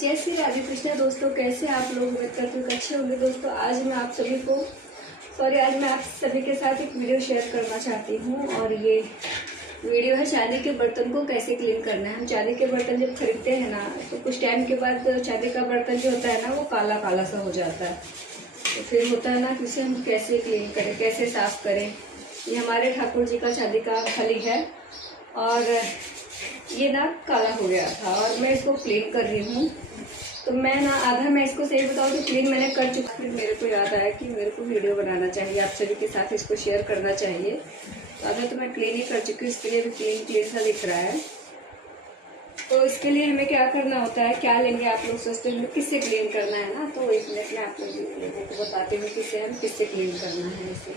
जय श्री राधे कृष्णा दोस्तों, कैसे आप लोग? उम्मीद करती हूँ अच्छे होंगे दोस्तों। आज मैं आप सभी के साथ एक वीडियो शेयर करना चाहती हूँ। और ये वीडियो है चांदी के बर्तन को कैसे क्लीन करना है। हम चांदी के बर्तन जब खरीदते हैं ना, तो कुछ टाइम के बाद चांदी का बर्तन जो होता है ना, वो काला काला सा हो जाता है। तो फिर होता है ना कि उसे हम कैसे क्लीन करें, कैसे साफ करें। ये हमारे ठाकुर जी का चांदी का खली है और ये ना काला हो गया था और मैं इसको क्लीन कर रही हूँ। तो मैं इसको सही बताऊँ तो क्लीन मैंने कर चुका। फिर मेरे को याद आया कि मेरे को वीडियो बनाना चाहिए, आप सभी के साथ इसको शेयर करना चाहिए। तो आधा तो मैं क्लीन ही कर चुकी हूँ, इसके लिए भी क्लीन क्लीन सा दिख रहा है। तो इसके लिए हमें क्या करना होता है, क्या लेंगे आप लोग सोचते हैं किससे क्लीन करना है ना। तो एक मिनट में आप लोगों को बताती हूँ किससे हम किससे क्लीन करना है। इसे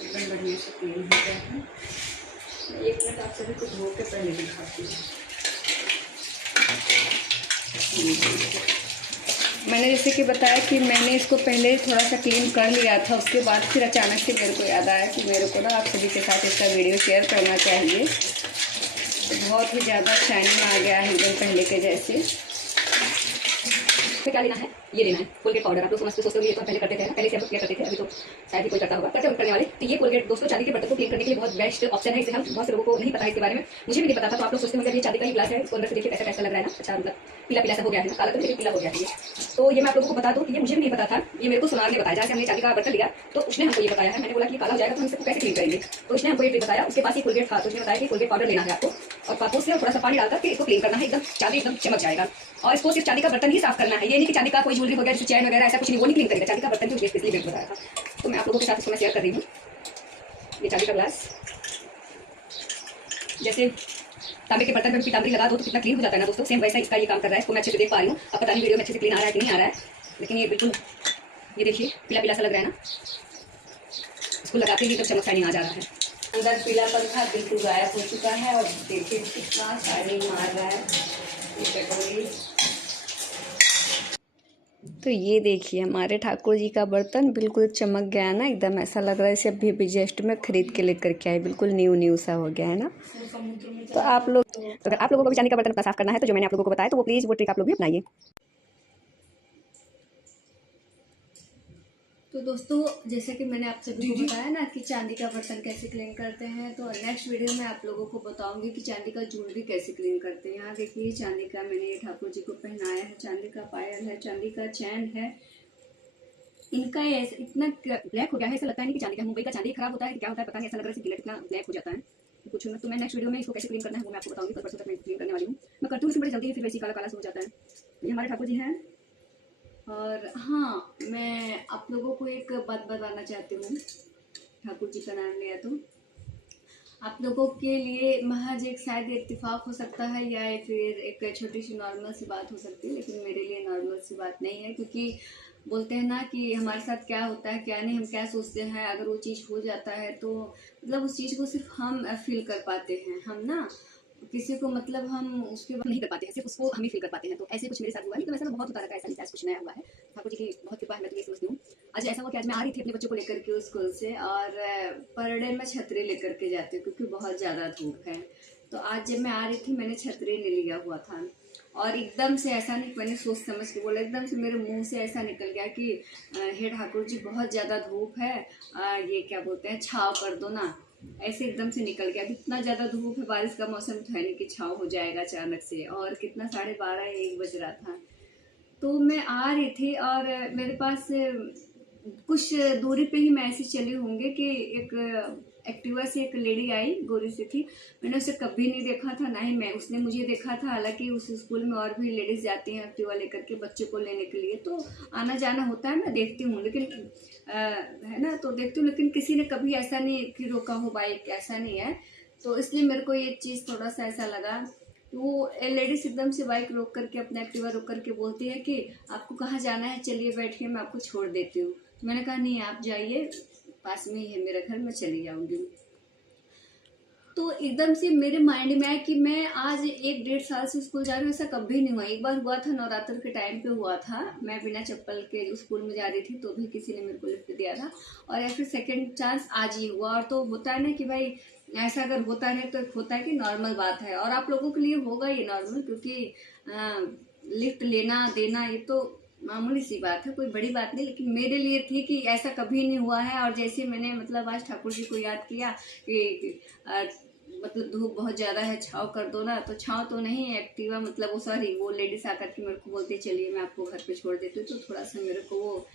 एकदम बढ़िया से क्लीन हो गया है। एक मिनट आप सभी को धो के पहले दिखाती हूँ। मैंने जैसे कि बताया कि मैंने इसको पहले थोड़ा सा क्लीन कर लिया था, उसके बाद फिर अचानक से मेरे को याद आया कि मेरे को ना आप सभी के साथ इसका वीडियो शेयर करना चाहिए। तो बहुत ही ज़्यादा शाइनिंग आ गया है एकदम पहले के जैसे। तो क्या लेना है, ये लेना है कोलगेट पाउडर। आप लोग समझते सोचते हो ये तो पहले करते थे, पहले से हम क्लियर करते थे, अभी तो शायद ही कोई करता होगा, करने वाले। तो ये कोलगेट दोस्तों चांदी के बर्तन को क्लीन करने के लिए बहुत बेस्ट ऑप्शन है। इसे हम बहुत से लोगों को नहीं पता है इसके बारे में, मुझे भी नहीं पता था। तो आप लोग सोचते होंगे ये चांदी का ही ग्लास है, इसको अंदर से देखिए कैसा कैसा लग रहा है ना। अच्छा मतलब पीला पीला सा हो गया है ना, काला तो देखिए पीला हो गया है। तो ये मैं आप लोगों को बता दूं कि ये मुझे भी नहीं पता था, ये मेरे को सुनार ने बताया। जैसे हमने चांदी का बर्तन लिया तो उसने हमको ये बताया है। मैंने बोला कि काला हो जाएगा तो हम इसको कैसे क्लीन करेंगे। तो उसने हमको ये बताया। उसके पास ये कोलगेट था तो उसने बताया कि कोलगेट पाउडर लेना है आपको और पापों से थोड़ा सा पानी डालकर के इसको क्लीन करना है, एकदम चांदी एकदम चमक जाएगा। और इसको सिर्फ चांदी का बर्तन ही साफ करना है, ये नहीं कि चांदी का कोई ज्वेलरी वगैरह जैसे चैन वगैरह ऐसा कुछ नहीं, वो नहीं क्लीन करेगा। चांदी का बर्तन जो स्पेशली मैंने बताया था, तो मैं आप लोगों के साथ इसको मैं शेयर कर रही हूँ। ये चांदी का ग्लास, जैसे तांबे के बर्तन में पीतांबरी लगा दो तो कितना क्लीन हो जाता है ना दोस्तों, सेम वैसा इसका ये काम कर रहा है। इसको मैं अच्छे से देख पा रही हूँ। अब पता नहीं वीडियो में अच्छे से क्लीन आ रहा है कि नहीं आ रहा है, लेकिन ये बिल्कुल ये देखिए पीला पीला सा लग रहा है ना। इसको लगाते ही तो चमक शाइनिंग आ जा रहा है। अंदर पीलापन था बिल्कुल गायब हो चुका है और देखिए कितना शाइनिंग मार रहा है ये कटोरी। तो ये देखिए हमारे ठाकुर जी का बर्तन बिल्कुल चमक गया ना, एकदम ऐसा लग रहा है इसे अभी जस्ट में खरीद के लेकर के आए, बिल्कुल न्यू न्यू सा हो गया है ना। तो आप लोग, अगर आप लोगों को भी चांदी का बर्तन साफ करना है तो जो मैंने आप लोगों को बताया, तो वो प्लीज़ वो ट्रिक आप लोग भी अपनाइए। तो दोस्तों जैसे कि मैंने आप सभी को बताया ना कि चांदी का बर्तन कैसे क्लीन करते हैं, तो नेक्स्ट वीडियो में आप लोगों को बताऊंगी कि चांदी का ज्वेलरी कैसे क्लीन करते हैं। यहाँ देखिए चांदी का मैंने ये ठाकुर जी को पहनाया है, चांदी का पायल है, चांदी का चैन है। इनका इतना ब्लैक हो गया है, ऐसा लगता है नहीं कि चांदी का, मुंबई का चांदी खराब होता है क्या होता है पता नहीं, ऐसा लग रहा है गिलेट इतना ब्लैक हो जाता है कुछ में। तो मैं नेक्स्ट वीडियो में इसको कैसे क्लीन करना है वो मैं आपको बताऊंगी। कल परसों तक मैं क्लीन करने वाली हूँ, मैं करती हूँ इसमें बड़ी जल्दी, फिर वैसे काला काला से हो जाता है। ये हमारे ठाकुर जी हैं। और हाँ, मैं आप लोगों को एक बात बताना चाहती हूँ, ठाकुर जी का नाम लिया तो आप लोगों के लिए महज एक शायद इत्तेफाक हो सकता है या फिर एक छोटी सी नॉर्मल सी बात हो सकती है, लेकिन मेरे लिए नॉर्मल सी बात नहीं है। क्योंकि बोलते हैं ना कि हमारे साथ क्या होता है क्या नहीं, हम क्या सोचते हैं, अगर वो चीज़ हो जाता है तो मतलब उस चीज़ को सिर्फ हम फील कर पाते हैं। हम ना किसी को मतलब हम उसके बाद नहीं कर पाते हैं, सिर्फ उसको हम ही फील कर पाते हैं। तो ऐसे कुछ मेरे साथ हुआ है, तो ऐसा बहुत होता रहता है, ऐसा नहीं कुछ नया हुआ है। ठाकुर जी की बहुत कृपा है, मैं तो ये समझती हूँ। आज ऐसा हुआ कि आज मैं आ रही थी अपने बच्चों को लेकर के स्कूल से, और पर डे मैं छतरी लेकर के जाती हूँ क्योंकि बहुत ज़्यादा धूप है। तो आज जब मैं आ रही थी मैंने छतरी ले लिया हुआ था, और एकदम से ऐसा नहीं, मैंने सोच समझ के बोला, एकदम से मेरे मुंह से ऐसा निकल गया कि हे ठाकुर जी बहुत ज़्यादा धूप है, ये क्या बोलते हैं छाव कर दो ना। ऐसे एकदम से निकल गया। इतना ज़्यादा धूप है, बारिश का मौसम तो है नहीं कि छाव हो जाएगा अचानक से। और कितना 12:30 1 बज रहा था। तो मैं आ रही थी और मेरे पास कुछ दूरी पे ही मैं ऐसी चली होंगी कि एक एक्टिवा से एक लेडी आई, गोरी सी थी। मैंने उसे कभी नहीं देखा था, ना ही मैं उसने मुझे देखा था। हालांकि उस स्कूल में और भी लेडीज जाती हैं एक्टिवा लेकर के बच्चों को लेने के लिए, तो आना जाना होता है, मैं देखती हूँ। लेकिन है ना, तो देखती हूँ, लेकिन किसी ने कभी ऐसा नहीं कि रोका हो बाइक, ऐसा नहीं है। तो इसलिए मेरे को ये चीज़ थोड़ा सा ऐसा लगा। वो लेडीज एकदम से बाइक रोक करके, अपना एक्टिवा रोक करके बोलती है कि आपको कहाँ जाना है, चलिए बैठिए मैं आपको छोड़ देती हूँ। मैंने कहा नहीं आप जाइए, पास में ही है मेरा घर, मैं चली जाऊंगी। तो एकदम से मेरे माइंड में आया कि मैं आज 1 डेढ़ साल से स्कूल जा रही हूँ, ऐसा कभी नहीं हुआ। एक बार हुआ था, नवरात्र के टाइम पे हुआ था, मैं बिना चप्पल के स्कूल में जा रही थी तो भी किसी ने मेरे को लिफ्ट दिया था। और या फिर सेकंड चांस आज ही हुआ। और तो होता है ना कि भाई ऐसा अगर होता रहे तो होता है कि नॉर्मल बात है, और आप लोगों के लिए होगा ये नॉर्मल, क्योंकि लिफ्ट लेना देना ये तो मामूली सी बात है, कोई बड़ी बात नहीं, लेकिन मेरे लिए थी कि ऐसा कभी नहीं हुआ है। और जैसे मैंने मतलब आज ठाकुर जी को याद किया कि मतलब धूप बहुत ज़्यादा है, छाँव कर दो ना, तो छाँव तो नहीं, एक्टिवा मतलब वो सॉरी वो लेडीज आकर के मेरे को बोलती चलिए मैं आपको घर पे छोड़ देती हूँ। तो थोड़ा सा मेरे को वो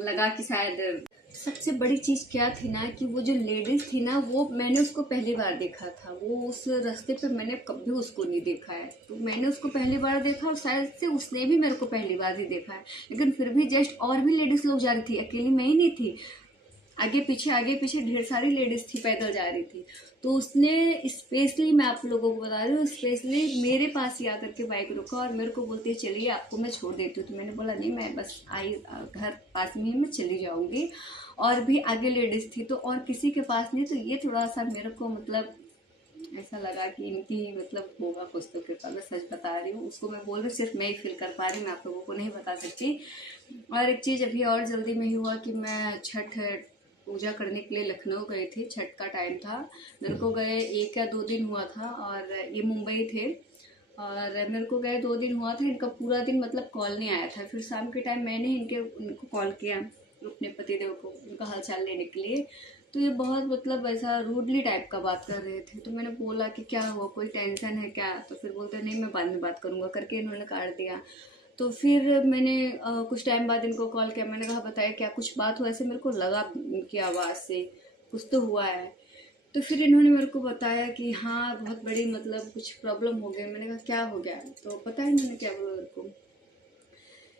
लगा कि शायद सबसे बड़ी चीज़ क्या थी ना कि वो जो लेडीज़ थी ना वो मैंने उसको पहली बार देखा था, वो उस रास्ते पे मैंने कभी उसको नहीं देखा है। तो मैंने उसको पहली बार देखा और शायद से उसने भी मेरे को पहली बार ही देखा है। लेकिन फिर भी जस्ट और भी लेडीज़ लोग जा रही थी, अकेली मैं ही नहीं थी, आगे पीछे ढेर सारी लेडीज़ थी पैदल जा रही थी। तो उसने स्पेशली, मैं आप लोगों को बता रही हूँ, स्पेशली मेरे पास ही आकर के बाइक रुका और मेरे को बोलती है चलिए आपको मैं छोड़ देती हूँ। तो मैंने बोला नहीं, मैं बस आई घर पास में ही मैं चली जाऊँगी। और भी आगे लेडीज़ थी तो और किसी के पास नहीं। तो ये थोड़ा सा मेरे को मतलब ऐसा लगा कि इनकी मतलब होगा कुछ तो कृपा, मैं सच बता रही हूँ। उसको मैं बोल रही हूँ, सिर्फ मैं ही फील कर पा रही हूँ, मैं आप लोगों को नहीं बता सकती। और एक चीज़ अभी और जल्दी में ही हुआ कि मैं छठ पूजा करने के लिए लखनऊ गई थी, छठ का टाइम था, मेरे को गए 1 या 2 दिन हुआ था। और ये मुंबई थे और मेरे को गए 2 दिन हुआ था। इनका पूरा दिन मतलब कॉल नहीं आया था। फिर शाम के टाइम मैंने इनको कॉल किया अपने पतिदेव को, उनका हालचाल लेने के लिए। तो ये बहुत मतलब ऐसा रूडली टाइप का बात कर रहे थे। तो मैंने बोला कि क्या हुआ, कोई टेंशन है क्या? तो फिर बोलते नहीं मैं बाद में बात करूँगा करके इन्होंने काट दिया। तो फिर मैंने कुछ टाइम बाद इनको कॉल किया, मैंने कहा बताया क्या कुछ बात हुआ? ऐसे मेरे को लगा इनकी आवाज़ से कुछ तो हुआ है। तो फिर इन्होंने मेरे को बताया कि हाँ बहुत बड़ी मतलब कुछ प्रॉब्लम हो गई। मैंने कहा क्या हो गया? तो पता है इन्होंने क्या बोला मेरे को,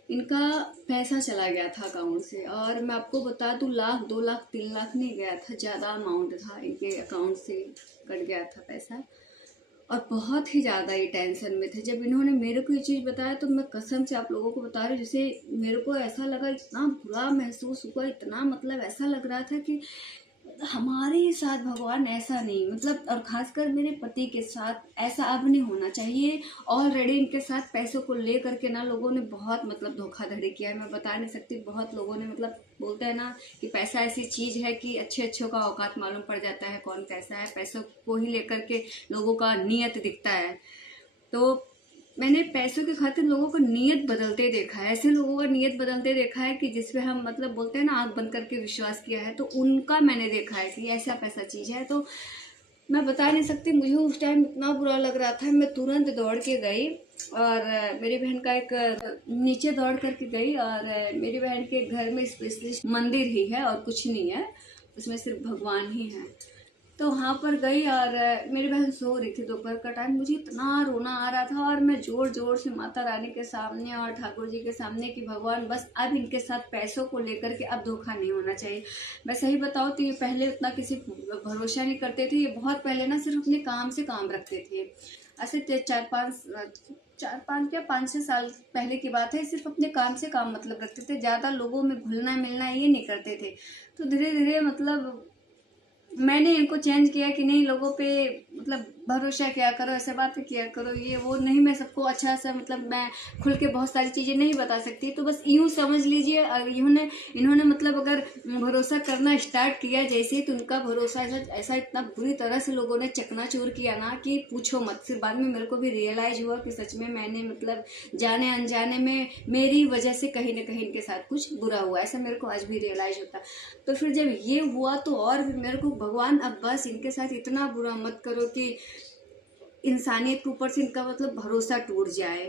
इनका पैसा चला गया था अकाउंट से। और मैं आपको बता दूं 1 लाख 2 लाख 3 लाख नहीं गया था, ज़्यादा अमाउंट था, इनके अकाउंट से कट गया था पैसा। और बहुत ही ज़्यादा ये टेंशन में थे। जब इन्होंने मेरे को ये चीज़ बताया तो मैं कसम से आप लोगों को बता रही हूँ, जैसे मेरे को ऐसा लगा, इतना बुरा महसूस हुआ, इतना मतलब ऐसा लग रहा था कि हमारे ही साथ भगवान ऐसा नहीं, मतलब और खासकर मेरे पति के साथ ऐसा अब नहीं होना चाहिए। ऑलरेडी इनके साथ पैसों को ले करके ना लोगों ने बहुत मतलब धोखाधड़ी किया है, मैं बता नहीं सकती। बहुत लोगों ने मतलब बोलते हैं ना कि पैसा ऐसी चीज़ है कि अच्छे अच्छों का औकात मालूम पड़ जाता है, कौन कैसा है। पैसों को ही लेकर के लोगों का नीयत दिखता है। तो मैंने पैसों के खातिर लोगों को नीयत बदलते देखा है, ऐसे लोगों का नीयत बदलते देखा है कि जिसपे हम मतलब बोलते हैं ना आंख बंद करके विश्वास किया है। तो उनका मैंने देखा है कि ऐसा पैसा चीज़ है। तो मैं बता नहीं सकती, मुझे उस टाइम इतना बुरा लग रहा था। मैं तुरंत दौड़ के गई और मेरी बहन का एक नीचे दौड़ करके गई। और मेरी बहन के घर में स्पेशलिस्ट मंदिर ही है और कुछ नहीं है, उसमें सिर्फ भगवान ही है। तो वहाँ पर गई और मेरी बहन सो रही थी दोपहर का टाइम। मुझे इतना रोना आ रहा था और मैं जोर जोर से माता रानी के सामने और ठाकुर जी के सामने कि भगवान बस अब इनके साथ पैसों को लेकर के अब धोखा नहीं होना चाहिए। मैं सही बताऊँ तो ये पहले उतना किसी भरोसा नहीं करते थे। ये बहुत पहले ना सिर्फ अपने काम से काम रखते थे। ऐसे 4-5 या 5-6 साल पहले की बात है। सिर्फ अपने काम से काम मतलब रखते थे, ज़्यादा लोगों में घुलना मिलना ये नहीं करते थे। तो धीरे धीरे मतलब मैंने इनको चेंज किया कि नहीं, लोगों पे मतलब भरोसा किया करो, ऐसे बातें किया करो, ये वो नहीं। मैं सबको अच्छा सा मतलब मैं खुल के बहुत सारी चीज़ें नहीं बता सकती, तो बस यूँ समझ लीजिए। और इन्होंने मतलब अगर भरोसा करना स्टार्ट किया जैसे ही, तो उनका भरोसा ऐसा इतना बुरी तरह से लोगों ने चकनाचूर किया ना कि पूछो मत। फिर बाद में मेरे को भी रियलाइज़ हुआ कि सच में मैंने मतलब जाने अनजाने में मेरी वजह से कहीं ना कहीं इनके साथ कुछ बुरा हुआ, ऐसा मेरे को आज भी रियलाइज़ होता। तो फिर जब ये हुआ तो और भी मेरे को भगवान अब बस इनके साथ इतना बुरा मत करो कि इंसानियत के ऊपर से इनका मतलब भरोसा टूट जाए,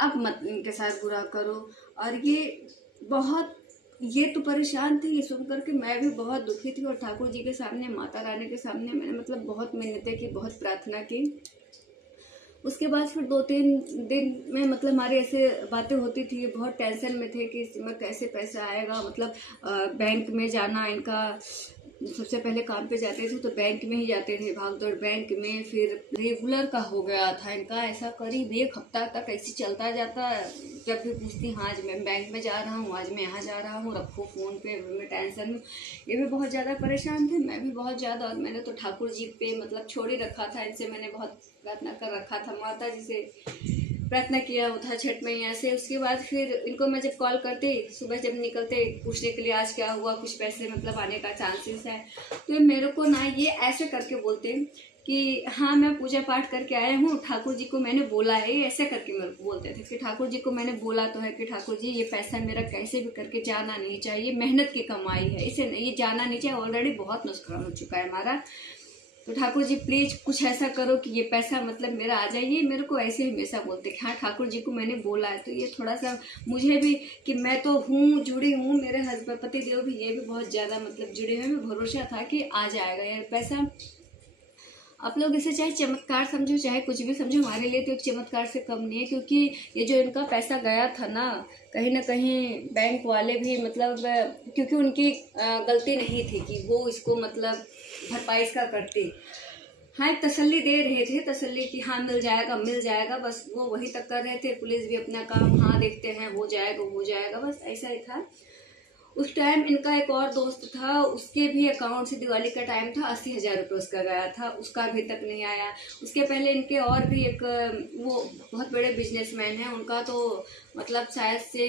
अब मत इनके साथ बुरा करो। और ये तो परेशान थी, ये सुन करके मैं भी बहुत दुखी थी। और ठाकुर जी के सामने, माता रानी के सामने मैंने मतलब बहुत मिन्नतें की, बहुत प्रार्थना की। उसके बाद फिर 2-3 दिन में मतलब हमारी ऐसे बातें होती थी, बहुत टेंशन में थे कि इसमें कैसे पैसा आएगा। मतलब बैंक में जाना, इनका सबसे पहले काम पे जाते थे तो बैंक में ही जाते थे, भाग दौड़ बैंक में। फिर रेगुलर का हो गया था इनका, ऐसा करीब 1 हफ्ता तक ऐसे चलता जाता। जब भी पूछती हाँ आज मैं बैंक में जा रहा हूँ, आज मैं यहाँ जा रहा हूँ, रखो फ़ोन पे, मैं टेंशन में। ये भी बहुत ज़्यादा परेशान थे, मैं भी बहुत ज़्यादा। और मैंने तो ठाकुर जी पे मतलब छोड़ ही रखा था, इनसे मैंने बहुत प्रार्थना कर रखा था, माता जी से प्रार्थना किया था छठ मैया से। उसके बाद फिर इनको मैं जब कॉल करते, सुबह जब निकलते पूछने के लिए आज क्या हुआ, कुछ पैसे मतलब आने का चांसेस है, तो मेरे को ना ये ऐसे करके बोलते कि हाँ मैं पूजा पाठ करके आया हूँ, ठाकुर जी को मैंने बोला है, ऐसे करके मेरे को बोलते थे कि ठाकुर जी को मैंने बोला तो है कि ठाकुर जी ये पैसा मेरा कैसे भी करके जाना नहीं चाहिए, मेहनत की कमाई है, इसे ये जाना नहीं चाहिए, ऑलरेडी बहुत नुकसान हो चुका है हमारा। तो ठाकुर जी प्लीज कुछ ऐसा करो कि ये पैसा मतलब मेरा आ जाए। ये मेरे को ऐसे हमेशा बोलते कि हाँ ठाकुर जी को मैंने बोला है। तो ये थोड़ा सा मुझे भी कि मैं तो हूँ, जुड़ी हूँ, मेरे हस्बैंड पति देव भी ये भी बहुत ज़्यादा मतलब जुड़े हुए, मैं भरोसा था कि आ जाएगा यार पैसा। आप लोग इसे चाहे चमत्कार समझो चाहे कुछ भी समझो, हमारे लिए तो एक चमत्कार से कम नहीं है, क्योंकि ये जो इनका पैसा गया था ना कहीं बैंक वाले भी मतलब क्योंकि उनकी गलती नहीं थी कि वो इसको मतलब भरपाई इसका करती। हाँ एक तसल्ली दे रहे थे, तसल्ली कि हाँ मिल जाएगा, बस वो वही तक कर रहे थे। पुलिस भी अपना काम हाँ देखते हैं हो जाएगा, बस ऐसा ही था। उस टाइम इनका एक और दोस्त था, उसके भी अकाउंट से दिवाली का टाइम था, 80,000 रुपये उसका गया था, उसका अभी तक नहीं आया। उसके पहले इनके और भी एक वो बहुत बड़े बिजनेसमैन हैं, उनका तो मतलब शायद से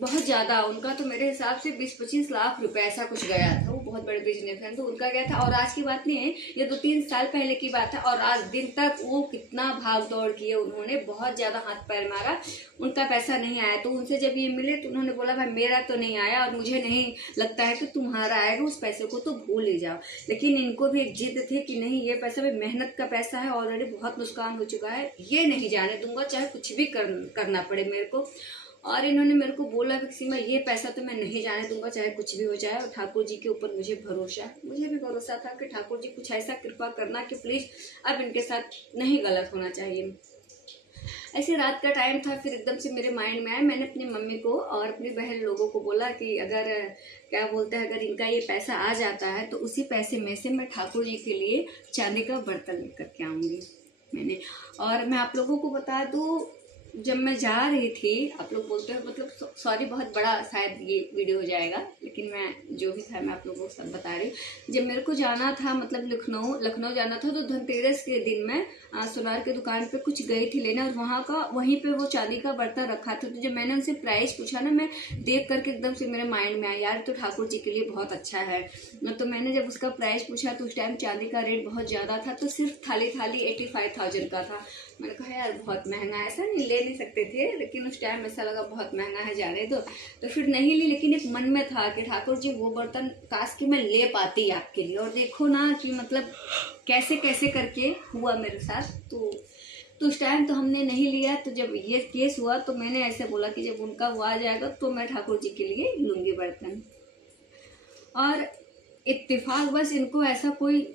बहुत ज़्यादा, उनका तो मेरे हिसाब से 20-25 लाख रुपए ऐसा कुछ गया था। वो बहुत बड़े बिजनेसमैन तो उनका गया था। और आज की बात नहीं है, ये 2-3 साल पहले की बात है। और आज दिन तक वो कितना भाग दौड़ किए, उन्होंने बहुत ज़्यादा हाथ पैर मारा, उनका पैसा नहीं आया। तो उनसे जब ये मिले तो उन्होंने बोला भाई मेरा तो नहीं आया और मुझे नहीं लगता है कि तुम्हारा आएगा, उस पैसे को तो भूल ही जाओ। लेकिन इनको भी एक जिद थी कि नहीं ये पैसा भाई मेहनत का पैसा है, ऑलरेडी बहुत नुकसान हो चुका है, ये नहीं जाने दूंगा चाहे कुछ भी करना पड़े मेरे को। और इन्होंने मेरे को बोला कि सीमा ये पैसा तो मैं नहीं जाने दूंगा चाहे कुछ भी हो जाए। और ठाकुर जी के ऊपर मुझे भरोसा है, मुझे भी भरोसा था कि ठाकुर जी कुछ ऐसा कृपा करना कि प्लीज अब इनके साथ नहीं गलत होना चाहिए। ऐसे रात का टाइम था, फिर एकदम से मेरे माइंड में आया, मैंने अपनी मम्मी को और अपनी बहन लोगों को बोला कि अगर क्या बोलते हैं अगर इनका ये पैसा आ जाता है तो उसी पैसे में से मैं ठाकुर जी के लिए चांदी का बर्तन लेकर के आऊँगी मैंने। और मैं आप लोगों को बता दूँ, जब मैं जा रही थी, आप लोग बोलते हो मतलब सॉरी बहुत बड़ा शायद ये वीडियो हो जाएगा, लेकिन मैं जो भी था मैं आप लोगों को सब बता रही। जब मेरे को जाना था मतलब लखनऊ जाना था, तो धनतेरस के दिन मैं सोनार की दुकान पे कुछ गई थी लेने, और वहीं पे वो चांदी का बर्तन रखा था। तो जब मैंने उनसे प्राइस पूछा ना, मैं देख करके एकदम से मेरे माइंड में आया यार तो ठाकुर जी के लिए बहुत अच्छा है। तो मैंने जब उसका प्राइस पूछा तो उस टाइम चांदी का रेट बहुत ज़्यादा था, तो सिर्फ थाली 85,000 का था। मैंने कहा यार बहुत महंगा है, ऐसा नहीं ले नहीं सकते थे, लेकिन उस टाइम ऐसा लगा बहुत महंगा है जाने दो, तो फिर नहीं ली। लेकिन एक मन में था कि ठाकुर जी वो बर्तन काश कि मैं ले पाती आपके लिए। और देखो ना कि मतलब कैसे कैसे करके हुआ मेरे साथ। तो उस टाइम तो हमने नहीं लिया। तो जब ये केस हुआ तो मैंने ऐसे बोला कि जब उनका वो आ जाएगा तो मैं ठाकुर जी के लिए लूँगी बर्तन। और इत्तेफाक बस इनको ऐसा कोई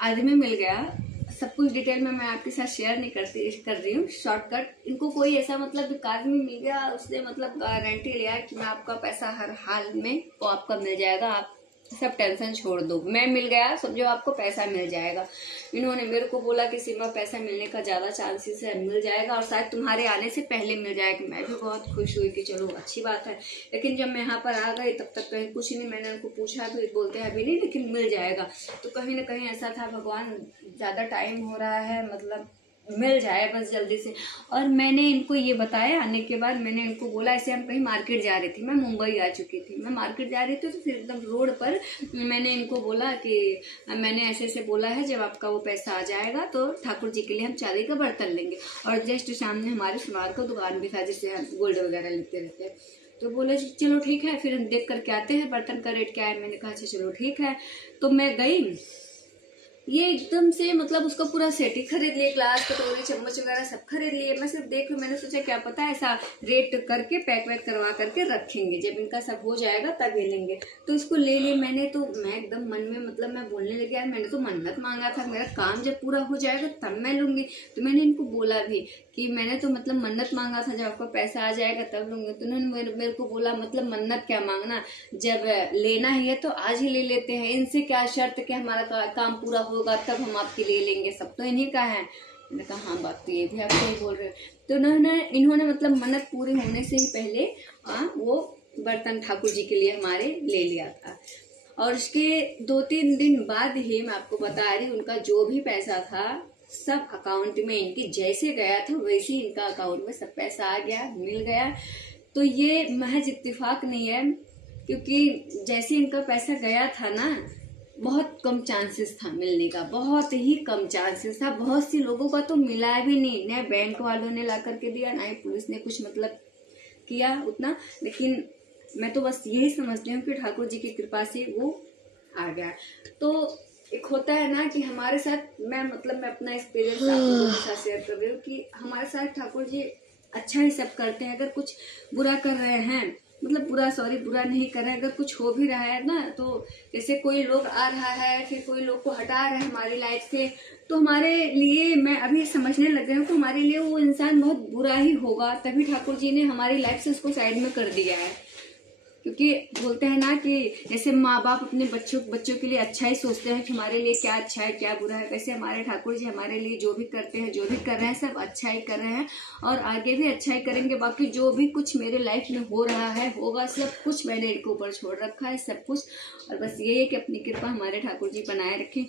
आदमी मिल गया, सब कुछ डिटेल में मैं आपके साथ शेयर नहीं कर रही हूँ, शॉर्टकट। इनको कोई ऐसा मतलब एक आदमी मिल गया, उसने मतलब गारंटी लिया कि मैं आपका पैसा हर हाल में वो आपका मिल जाएगा, आप सब टेंशन छोड़ दो, मैं मिल गया समझो आपको पैसा मिल जाएगा। इन्होंने मेरे को बोला कि सीमा पैसा मिलने का ज़्यादा चांसेस है, मिल जाएगा और शायद तुम्हारे आने से पहले मिल जाएगा। मैं भी बहुत खुश हुई कि चलो अच्छी बात है। लेकिन जब मैं यहाँ पर आ गई तब तक कहीं कुछ नहीं, मैंने उनको पूछा भी, बोलते हैं अभी नहीं लेकिन मिल जाएगा। तो कहीं ना कहीं ऐसा था भगवान ज़्यादा टाइम हो रहा है, मतलब मिल जाए बस जल्दी से। और मैंने इनको ये बताया, आने के बाद मैंने इनको बोला, ऐसे हम कहीं मार्केट जा रही थी, मैं मुंबई आ चुकी थी, मैं मार्केट जा रही थी, तो फिर एकदम रोड पर मैंने इनको बोला कि मैंने ऐसे ऐसे बोला है जब आपका वो पैसा आ जाएगा तो ठाकुर जी के लिए हम चांदी का बर्तन लेंगे। और जस्ट सामने हमारे सोनार का दुकान भी था जिससे हम गोल्ड वगैरह लेते रहते हैं। तो बोले चलो ठीक है, फिर हम देख करके आते हैं बर्तन का रेट क्या है। मैंने कहा अच्छा चलो ठीक है। तो मैं गई, ये एकदम से मतलब उसका पूरा सेट ही खरीद लिए, ग्लास कटोरी चम्मच वगैरह सब खरीद लिए। मैं सिर्फ देख, मैंने सोचा क्या पता ऐसा रेट करके पैक वैक करवा करके रखेंगे, जब इनका सब हो जाएगा तब ये लेंगे। तो इसको ले लिए मैंने। तो मैं एकदम मन में मतलब मैं बोलने लगी यार मैंने तो मन्नत मांगा था, मेरा काम जब पूरा हो जाएगा तब मैं लूँगी। तो मैंने इनको बोला भी कि मैंने तो मतलब मन्नत मांगा था जब आपका पैसा आ जाएगा तब लूँगी। तो उन्होंने मेरे को बोला मतलब मन्नत क्या मांगना, जब लेना ही है तो आज ही ले लेते हैं, इनसे क्या शर्त कि हमारा काम पूरा होगा तब हम आपके लिए लेंगे, सब तो इन्हीं का है। मैंने कहा हाँ बात तो ये भी आप सही बोल रहे हो। तो इन्होंने मतलब मन्नत पूरी होने से ही पहले वो बर्तन ठाकुर जी के लिए हमारे ले लिया था। और उसके 2-3 दिन बाद ही मैं आपको बता रही, उनका जो भी पैसा था सब अकाउंट में इनके जैसे गया था वैसे ही इनका अकाउंट में सब पैसा आ गया, मिल गया। तो ये महज इत्तेफाक नहीं है, क्योंकि जैसे इनका पैसा गया था ना बहुत कम चांसेस था मिलने का, बहुत ही कम चांसेस था। बहुत सी लोगों का तो मिला भी नहीं, न बैंक वालों ने ला करके दिया, ना ही पुलिस ने कुछ मतलब किया उतना। लेकिन मैं तो बस यही समझती हूँ कि ठाकुर जी की कृपा से वो आ गया। तो एक होता है ना कि हमारे साथ, मैं अपना एक्सपीरियंस आप लोगों के साथ शेयर कर रही हूँ कि हमारे साथ ठाकुर जी अच्छा ही सब करते हैं। अगर कुछ बुरा कर रहे हैं, बुरा नहीं कर रहे हैं, अगर कुछ हो भी रहा है ना, तो जैसे कोई लोग आ रहा है, फिर कोई लोग को हटा रहे हैं हमारी लाइफ से, तो हमारे लिए, मैं अभी समझने लग गई हूँ, तो हमारे लिए वो इंसान बहुत बुरा ही होगा, तभी ठाकुर जी ने हमारी लाइफ से उसको साइड में कर दिया है। क्योंकि बोलते हैं ना कि जैसे माँ बाप अपने बच्चों के लिए अच्छा ही सोचते हैं कि हमारे लिए क्या अच्छा है क्या बुरा है, वैसे हमारे ठाकुर जी हमारे लिए जो भी करते हैं, जो भी कर रहे हैं, सब अच्छा ही कर रहे हैं और आगे भी अच्छा ही करेंगे। बाकी जो भी कुछ मेरे लाइफ में हो रहा है, होगा, सब कुछ मैंने इनके ऊपर छोड़ रखा है, सब कुछ। और बस ये है कि अपनी कृपा हमारे ठाकुर जी बनाए रखें।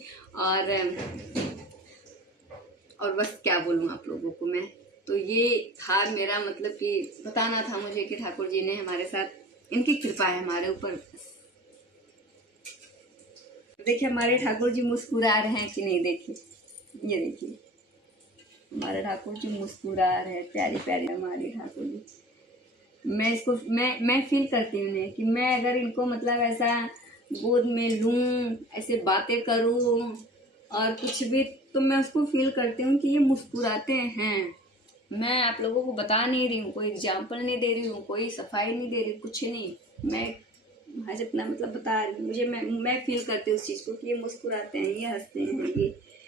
और बस क्या बोलूँ आप लोगों को मैं, तो ये था मेरा कि बताना था मुझे कि ठाकुर जी ने हमारे साथ, इनकी कृपा है हमारे ऊपर। देखिए हमारे ठाकुर जी मुस्कुरा रहे हैं कि नहीं, देखिए, ये देखिए हमारे ठाकुर जी मुस्कुरा रहे हैं, प्यारी प्यारी हमारी ठाकुर जी। मैं फील करती हूँ कि मैं अगर इनको ऐसा गोद में लूं, ऐसे बातें करूं और कुछ भी, तो मैं उसको फील करती हूँ कि ये मुस्कुराते हैं। मैं आप लोगों को बता नहीं रही हूँ, कोई एग्जाम्पल नहीं दे रही हूँ, कोई सफाई नहीं दे रही, कुछ नहीं, मैं आज अपना बता रही हूँ। मैं फील करती हूँ उस चीज़ को कि ये मुस्कुराते हैं, ये हंसते हैं, ये